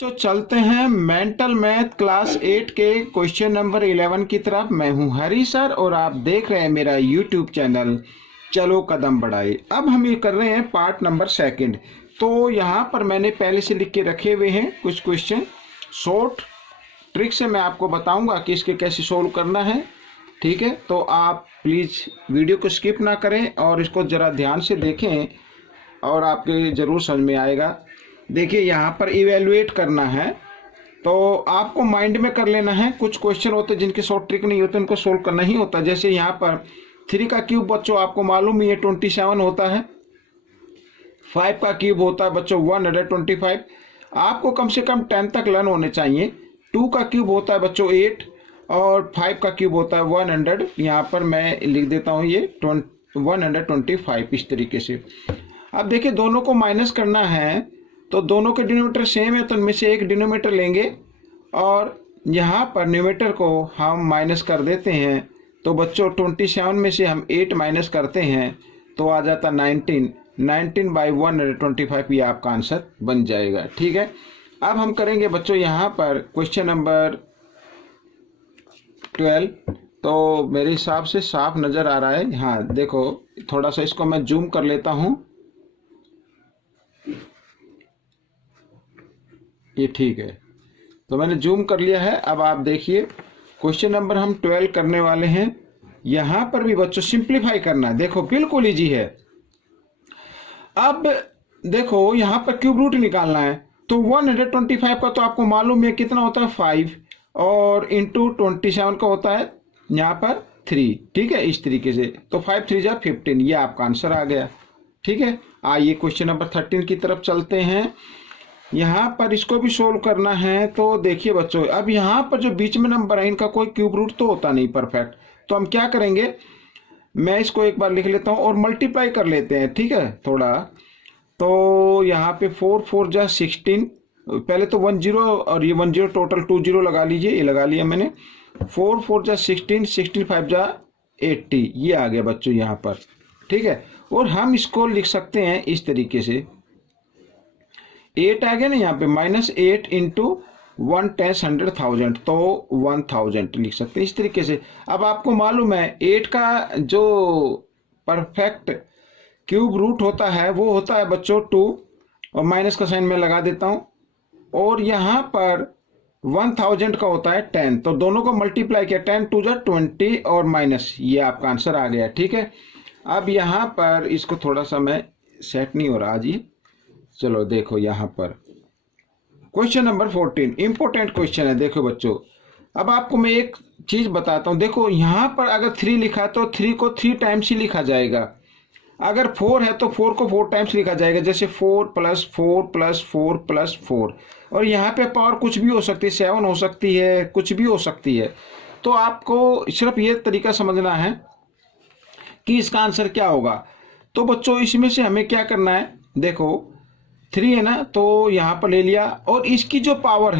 तो चलते हैं मेंटल मैथ क्लास 8 के क्वेश्चन नंबर 11 की तरफ। मैं हूं हरी सर और आप देख रहे हैं मेरा यूट्यूब चैनल चलो कदम बढ़ाए। अब हम ये कर रहे हैं पार्ट नंबर 2। तो यहाँ पर मैंने पहले से लिख के रखे हुए हैं कुछ क्वेश्चन। शॉर्ट ट्रिक से मैं आपको बताऊंगा कि इसके कैसे सोल्व करना है। ठीक है, तो आप प्लीज़ वीडियो को स्किप ना करें और इसको ज़रा ध्यान से देखें और आपके ज़रूर समझ में आएगा। देखिए यहाँ पर इवेलुएट करना है तो आपको माइंड में कर लेना है। कुछ क्वेश्चन होते हैं जिनके शॉर्ट ट्रिक नहीं होते, उनको सोल्व करना ही होता है। जैसे यहाँ पर 3 का क्यूब बच्चों आपको मालूम ही है 27 होता है। 5 का क्यूब होता है बच्चों 125। आपको कम से कम 10 तक लर्न होने चाहिए। 2 का क्यूब होता है बच्चों 8 और 5 का क्यूब होता है 100। यहाँ पर मैं लिख देता हूँ ये 125 इस तरीके से। अब देखिए दोनों को माइनस करना है तो दोनों के डिनोमीटर सेम है तो इनमें से एक डिनोमीटर लेंगे और यहाँ पर न्यूमेटर को हम माइनस कर देते हैं। तो बच्चों 27 में से हम 8 माइनस करते हैं तो आ जाता 19 बाई 125 ये आपका आंसर बन जाएगा। ठीक है, अब हम करेंगे बच्चों यहाँ पर क्वेश्चन नंबर 12। तो मेरे हिसाब से साफ नज़र आ रहा है। हाँ देखो, थोड़ा सा इसको मैं जूम कर लेता हूँ, ये ठीक है। तो मैंने जूम कर लिया है। अब आप देखिए क्वेश्चन नंबर हम 12 करने वाले हैं। यहाँ पर भी बच्चों सिंप्लीफाई करना है। देखो बिल्कुल इजी है। अब देखो यहाँ पर क्यूब रूट निकालना है तो 125 का तो आपको मालूम है कितना होता है 5 और इंटू 27 का होता है यहाँ पर 3। ठीक है, इस तरीके से तो 5 3 जा 15 ये आपका आंसर आ गया। ठीक है, आइए क्वेश्चन नंबर 13 की तरफ चलते हैं। यहाँ पर इसको भी सोल्व करना है। तो देखिए बच्चों, अब यहाँ पर जो बीच में नंबर है इनका कोई क्यूब रूट तो होता नहीं परफेक्ट। तो हम क्या करेंगे, मैं इसको एक बार लिख लेता हूँ और मल्टीप्लाई कर लेते हैं। ठीक है, थोड़ा तो यहाँ पे 4 4 जा 16, पहले तो 10 और ये 10 टोटल 20 लगा लीजिए, ये लगा लिया मैंने। 4 4 जा 16, 16 5 जा 80 ये आ गया बच्चों यहाँ पर। ठीक है, और हम इसको लिख सकते हैं इस तरीके से, 8 आ गया ना यहाँ पे, -8 इंटू 1 10 100,000 तो 1000 लिख सकते हैं इस तरीके से। अब आपको मालूम है 8 का जो परफेक्ट क्यूब रूट होता है वो होता है बच्चों 2 और माइनस का साइन मैं लगा देता हूँ, और यहाँ पर 1000 का होता है 10। तो दोनों को मल्टीप्लाई किया, 10 2 जा 20 और माइनस, ये आपका आंसर आ गया। ठीक है, अब यहाँ पर इसको थोड़ा सा मैं सेट नहीं हो रहा जी। चलो देखो यहाँ पर क्वेश्चन नंबर 14 इंपॉर्टेंट क्वेश्चन है। देखो बच्चों, अब आपको मैं एक चीज बताता हूँ। देखो यहाँ पर अगर 3 लिखा है तो 3 को 3 टाइम्स ही लिखा जाएगा। अगर 4 है तो 4 को 4 टाइम्स लिखा जाएगा, जैसे 4 + 4 + 4 + 4। और यहाँ पे पावर कुछ भी हो सकती है, 7 हो सकती है, कुछ भी हो सकती है। तो आपको सिर्फ ये तरीका समझना है कि इसका आंसर क्या होगा। तो बच्चों इसमें से हमें क्या करना है, देखो 3 है ना, तो यहाँ पर ले लिया और इसकी जो पावर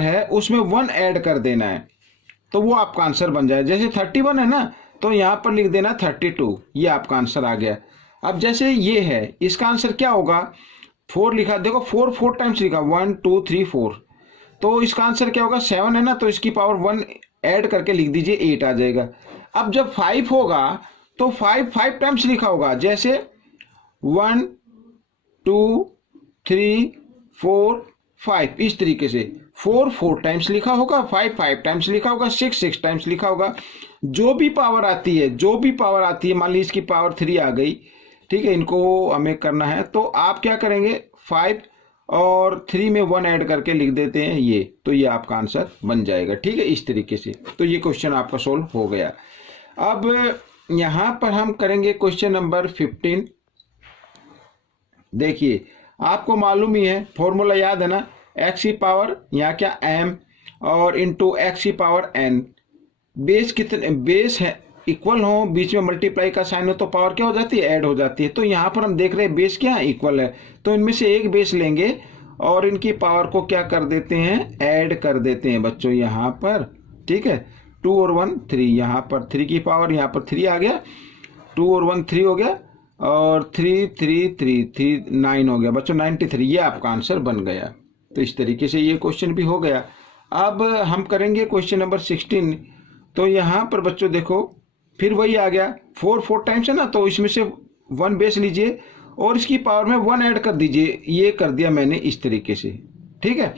है उसमें 1 ऐड कर देना है तो वो आपका आंसर बन जाए। जैसे 31 है ना तो यहाँ पर लिख देना 32, ये आपका आंसर आ गया। अब जैसे ये है, इसका आंसर क्या होगा, 4 लिखा, देखो 4 4 टाइम्स लिखा, 1 2 3 4, तो इसका आंसर क्या होगा, 7 है ना तो इसकी पावर 1 ऐड करके लिख दीजिए, 8 आ जाएगा। अब जब 5 होगा तो 5 5 टाइम्स लिखा होगा, जैसे 1 2 3 4 5 इस तरीके से। 4 4 टाइम्स लिखा होगा, 5 5 टाइम्स लिखा होगा, 6 6 टाइम्स लिखा होगा। जो भी पावर आती है, मान लीजिए इसकी पावर 3 आ गई। ठीक है, इनको हमें करना है तो आप क्या करेंगे, 5 और 3 में 1 ऐड करके लिख देते हैं ये, तो ये आपका आंसर बन जाएगा। ठीक है, इस तरीके से। तो ये क्वेश्चन आपका सोल्व हो गया। अब यहाँ पर हम करेंगे क्वेश्चन नंबर 15। देखिए आपको मालूम ही है, फॉर्मूला याद है ना, x की पावर यहाँ क्या m और इंटू x की पावर n। बेस कितने, बेस है इक्वल हो, बीच में मल्टीप्लाई का साइन हो तो पावर क्या हो जाती है, ऐड हो जाती है। तो यहाँ पर हम देख रहे हैं बेस क्या इक्वल है, तो इनमें से एक बेस लेंगे और इनकी पावर को क्या कर देते हैं, ऐड कर देते हैं बच्चों यहाँ पर। ठीक है, 2 और 1 3, यहाँ पर 3 की पावर यहाँ पर 3 आ गया, 2 और 1 3 हो गया और 3 हो गया बच्चों 93, ये आपका आंसर बन गया। तो इस तरीके से ये क्वेश्चन भी हो गया। अब हम करेंगे क्वेश्चन नंबर 16। तो यहाँ पर बच्चों देखो फिर वही आ गया, 4 टाइम्स है ना, तो इसमें से 1 बेस लीजिए और इसकी पावर में 1 ऐड कर दीजिए। ये कर दिया मैंने इस तरीके से, ठीक है।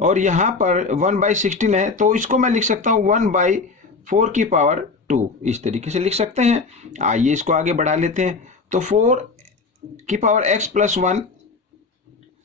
और यहाँ पर 1/16 है, तो इसको मैं लिख सकता हूँ 1/4 की पावर 2, इस तरीके से लिख सकते हैं। आइए इसको आगे बढ़ा लेते हैं। तो 4 की पावर x + 1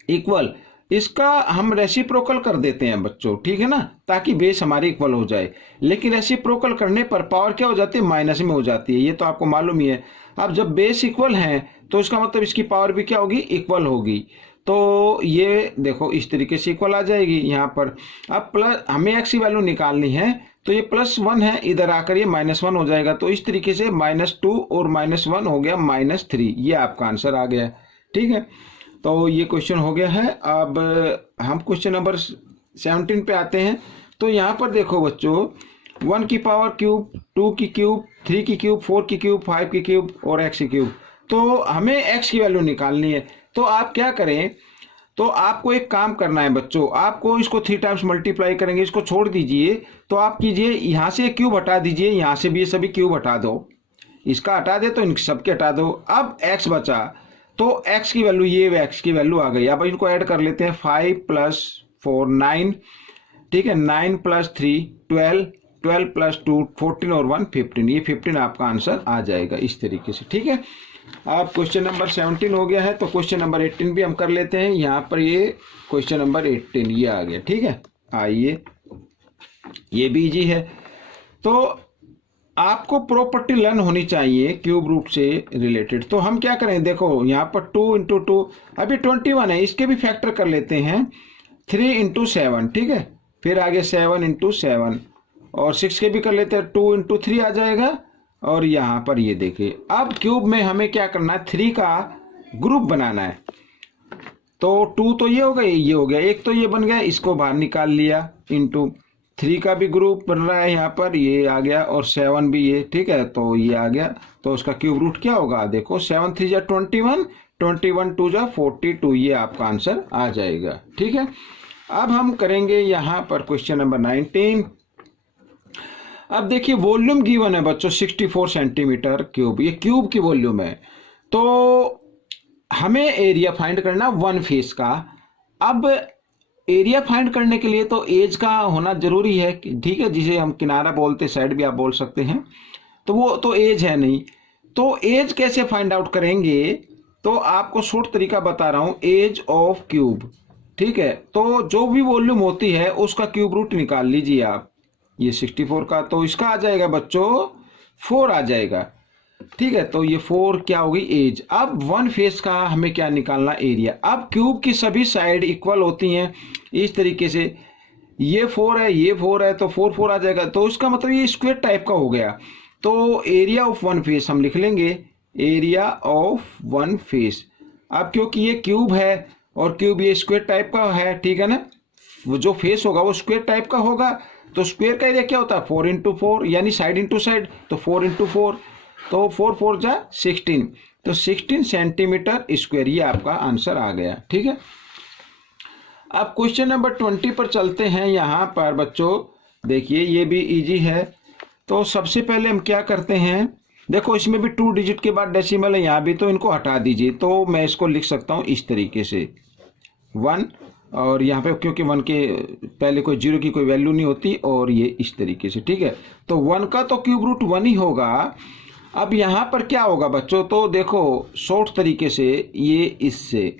इक्वल, इसका हम रेसिप्रोकल कर देते हैं बच्चों, ठीक है ना, ताकि बेस हमारी इक्वल हो जाए। लेकिन रेसिप्रोकल करने पर पावर क्या हो जाती है, माइनस में हो जाती है, ये तो आपको मालूम ही है। अब जब बेस इक्वल है तो इसका मतलब इसकी पावर भी क्या होगी, इक्वल होगी। तो ये देखो इस तरीके से इक्वल आ जाएगी यहाँ पर। अब प्लस हमें x की वैल्यू निकालनी है, तो ये +1 है, इधर आकर ये -1 हो जाएगा। तो इस तरीके से -2 और -1 हो गया -3, ये आपका आंसर आ गया, ठीक है। तो ये क्वेश्चन हो गया है। अब हम क्वेश्चन नंबर 17 पे आते हैं। तो यहाँ पर देखो बच्चों 1 की पावर क्यूब, 2 की क्यूब, 3 की क्यूब, 4 की क्यूब, 5 की क्यूब और x की क्यूब। तो हमें x की वैल्यू निकालनी है। तो आप क्या करें, तो आपको एक काम करना है बच्चों, आपको इसको 3 टाइम्स मल्टीप्लाई करेंगे, इसको छोड़ दीजिए। तो आप कीजिए यहाँ से क्यूब हटा दीजिए, यहाँ से भी ये सभी क्यूब हटा दो, इसका हटा दे तो इन सबके हटा दो। अब x बचा, तो x की वैल्यू, ये x की वैल्यू आ गई। अब इनको ऐड कर लेते हैं, 5 + 4 9, ठीक है, 9 + 3 12, 12 + 2 14 और 1 15, ये 15 आपका आंसर आ जाएगा इस तरीके से, ठीक है। अब क्वेश्चन नंबर 17 हो गया है, तो क्वेश्चन नंबर 18 भी हम कर लेते हैं। यहाँ पर ये क्वेश्चन नंबर 18 ये आ गया, ठीक है। आइए ये भी इजी है। तो आपको प्रॉपर्टी लर्न होनी चाहिए क्यूब रूट से रिलेटेड। तो हम क्या करें, देखो यहाँ पर 2 × 2 अभी 21 है, इसके भी फैक्टर कर लेते हैं 3 × 7, ठीक है। फिर आगे 7 × 7 और 6 के भी कर लेते हैं, 2 × 3 आ जाएगा। और यहाँ पर ये देखिए, अब क्यूब में हमें क्या करना है, 3 का ग्रुप बनाना है। तो 2 तो ये हो गया, ये हो गया, एक तो ये बन गया, इसको बाहर निकाल लिया, इंटू 3 का भी ग्रुप बन रहा है यहाँ पर, ये आ गया, और 7 भी ये, ठीक है। तो ये आ गया, तो उसका क्यूब रूट क्या होगा, देखो 7 × 3 = 21, 21 × 2 = 42, ये आपका आंसर आ जाएगा, ठीक है। अब हम करेंगे यहाँ पर क्वेश्चन नंबर 19। अब देखिए वॉल्यूम गिवन है बच्चों 64 सेंटीमीटर क्यूब, ये क्यूब की वॉल्यूम है। तो हमें एरिया फाइंड करना 1 फेस का। अब एरिया फाइंड करने के लिए तो एज का होना जरूरी है, ठीक है, जिसे हम किनारा बोलते, साइड भी आप बोल सकते हैं। तो वो तो एज है नहीं, तो एज कैसे फाइंड आउट करेंगे, तो आपको शॉर्ट तरीका बता रहा हूं, एज ऑफ क्यूब, ठीक है। तो जो भी वॉल्यूम होती है उसका क्यूब रूट निकाल लीजिए आप, ये 64 का, तो इसका आ जाएगा बच्चों 4 आ जाएगा, ठीक है। तो ये 4 क्या होगी, एज। अब 1 फेस का हमें क्या निकालना, एरिया। अब क्यूब की सभी साइड इक्वल होती हैं इस तरीके से, ये 4 है, ये 4 है, तो 4 4 आ जाएगा। तो इसका मतलब ये स्क्वायर टाइप का हो गया। तो एरिया ऑफ 1 फेस हम लिख लेंगे, एरिया ऑफ 1 फेस। अब क्योंकि ये क्यूब है और क्यूब ये स्क्वायर टाइप का है, ठीक है ना, वो जो फेस होगा वो स्क्वायर टाइप का होगा। तो स्क्वायर का एरिया क्या होता है, 4 × 4, यानी साइड इंटू साइड, तो 4 × 4, तो 4 4 = 16, तो 16 सेंटीमीटर स्क्वायर, ये आपका आंसर आ गया, ठीक है। अब क्वेश्चन नंबर 20 पर चलते हैं। यहाँ पर बच्चों देखिए ये भी इजी है। तो सबसे पहले हम क्या करते हैं, देखो इसमें भी 2 डिजिट के बाद डेसिमल है, यहाँ भी, तो इनको हटा दीजिए। तो मैं इसको लिख सकता हूँ इस तरीके से 1, और यहाँ पे क्योंकि 1 के पहले कोई 0 की कोई वैल्यू नहीं होती, और ये इस तरीके से, ठीक है। तो 1 का तो क्यूब रूट 1 ही होगा। अब यहाँ पर क्या होगा बच्चों, तो देखो शॉर्ट तरीके से ये इससे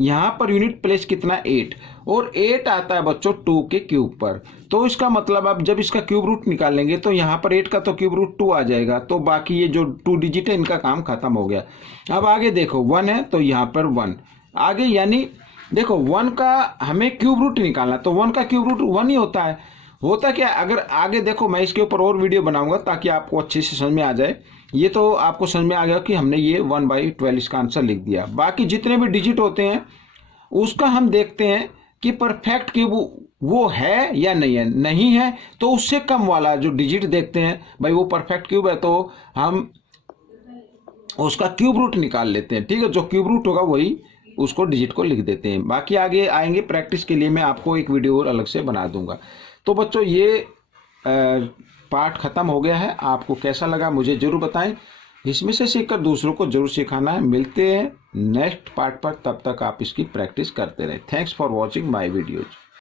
यहाँ पर यूनिट प्लेस कितना, 8, और 8 आता है बच्चों 2 के क्यूब पर। तो इसका मतलब अब जब इसका क्यूब रूट निकालेंगे तो यहाँ पर 8 का तो क्यूब रूट 2 आ जाएगा। तो बाकी ये जो 2 डिजिट है इनका काम खत्म हो गया। अब आगे देखो 1 है, तो यहाँ पर 1 आगे, यानी देखो 1 का हमें क्यूब रूट निकालना, तो 1 का क्यूब रूट 1 ही होता है। होता क्या, अगर आगे देखो मैं इसके ऊपर और वीडियो बनाऊंगा ताकि आपको अच्छे से समझ में आ जाए। ये तो आपको समझ में आ गया कि हमने ये 1/12 इसका आंसर लिख दिया। बाकी जितने भी डिजिट होते हैं उसका हम देखते हैं कि परफेक्ट क्यूब वो है या नहीं है। नहीं है तो उससे कम वाला जो डिजिट देखते हैं, भाई वो परफेक्ट क्यूब है, तो हम उसका क्यूब रूट निकाल लेते हैं। ठीक है, जो क्यूब रूट होगा वही उसको डिजिट को लिख देते हैं। बाकी आगे आएंगे प्रैक्टिस के लिए, मैं आपको एक वीडियो और अलग से बना दूंगा। तो बच्चों ये पार्ट खत्म हो गया है। आपको कैसा लगा मुझे जरूर बताएं। इसमें से सीखकर दूसरों को जरूर सिखाना है। मिलते हैं नेक्स्ट पार्ट पर, तब तक आप इसकी प्रैक्टिस करते रहें। Thanks for watching my videos.